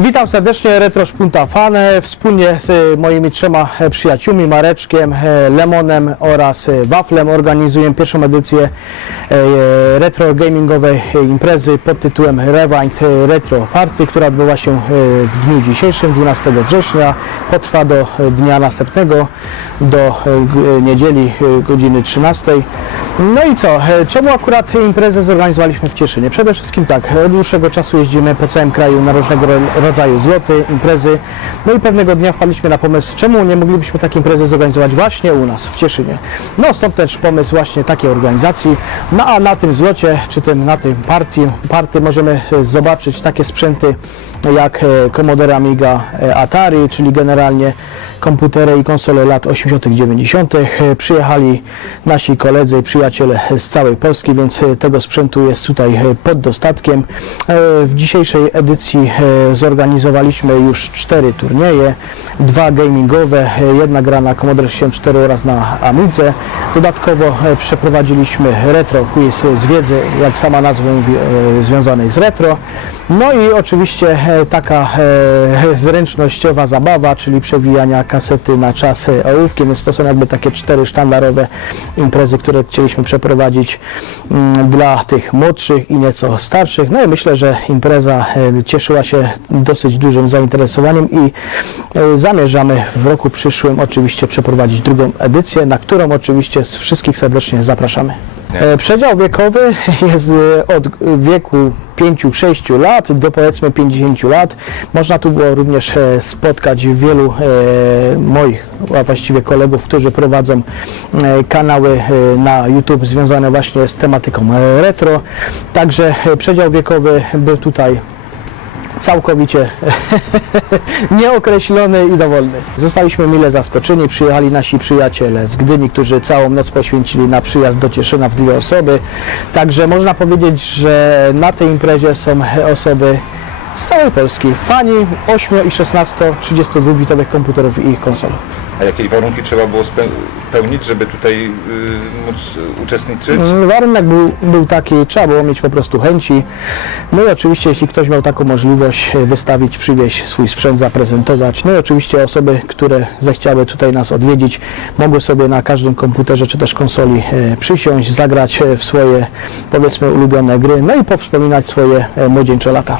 Witam serdecznie, Retro Szpunta. E, Wspólnie z moimi trzema e, przyjaciółmi, Mareczkiem, e, Lemonem oraz e, Waflem organizuję pierwszą edycję e, retro gamingowej imprezy pod tytułem Rewind Retro Party, która odbywa się e, w dniu dzisiejszym, 12 września. Potrwa do e, dnia następnego, do e, niedzieli e, godziny 13. No i co, e, czemu akurat imprezę zorganizowaliśmy w Cieszynie? Przede wszystkim tak, od dłuższego czasu jeździmy po całym kraju na różnego ro- rodzaju zloty, imprezy. No i pewnego dnia wpadliśmy na pomysł, czemu nie moglibyśmy takiej imprezy zorganizować właśnie u nas w Cieszynie. No stąd też pomysł właśnie takiej organizacji. No a na tym zlocie, czy tym, na tym partii, party możemy e, zobaczyć takie sprzęty jak e, Commodore Amiga e, Atari, czyli generalnie komputery i konsole lat 80., 90. E, Przyjechali nasi koledzy i przyjaciele z całej Polski, więc e, tego sprzętu jest tutaj e, pod dostatkiem. W dzisiejszej edycji zorganizowaliśmy już cztery turnieje, dwa gamingowe, jedna gra na Commodore 64 oraz na Amidze. Dodatkowo przeprowadziliśmy retro quiz z wiedzy, jak sama nazwa mówi, związanej z retro. No i oczywiście taka zręcznościowa zabawa, czyli przewijania kasety na czas ołówkiem, więc to są jakby takie cztery sztandarowe imprezy, które chcieliśmy przeprowadzić mm, dla tych młodszych i nieco starszych. No i myślę, że impreza e, cieszyła się dosyć dużym zainteresowaniem i e, zamierzamy w roku przyszłym oczywiście przeprowadzić drugą edycję, na którą oczywiście wszystkich serdecznie zapraszamy. E, Przedział wiekowy jest od wieku 5-6 lat do powiedzmy 50 lat. Można tu było również e, spotkać wielu e, moich, a właściwie kolegów, którzy prowadzą e, kanały na YouTube związane właśnie z tematyką retro. Także przedział wiekowy był tutaj całkowicie nieokreślony i dowolny. Zostaliśmy mile zaskoczeni. Przyjechali nasi przyjaciele z Gdyni, którzy całą noc poświęcili na przyjazd do Cieszyna w dwie osoby. Także można powiedzieć, że na tej imprezie są osoby z całej Polski. Fani 8 i 16 32-bitowych komputerów i ich konsol. A jakie warunki trzeba było spełnić, żeby tutaj y, móc uczestniczyć? Mm, Warunek był, był taki, trzeba było mieć po prostu chęci. No i oczywiście, jeśli ktoś miał taką możliwość, e, wystawić, przywieźć swój sprzęt, zaprezentować. No i oczywiście osoby, które zechciały tutaj nas odwiedzić, mogły sobie na każdym komputerze czy też konsoli e, przysiąść, zagrać e, w swoje powiedzmy ulubione gry, no i powspominać swoje młodzieńcze lata.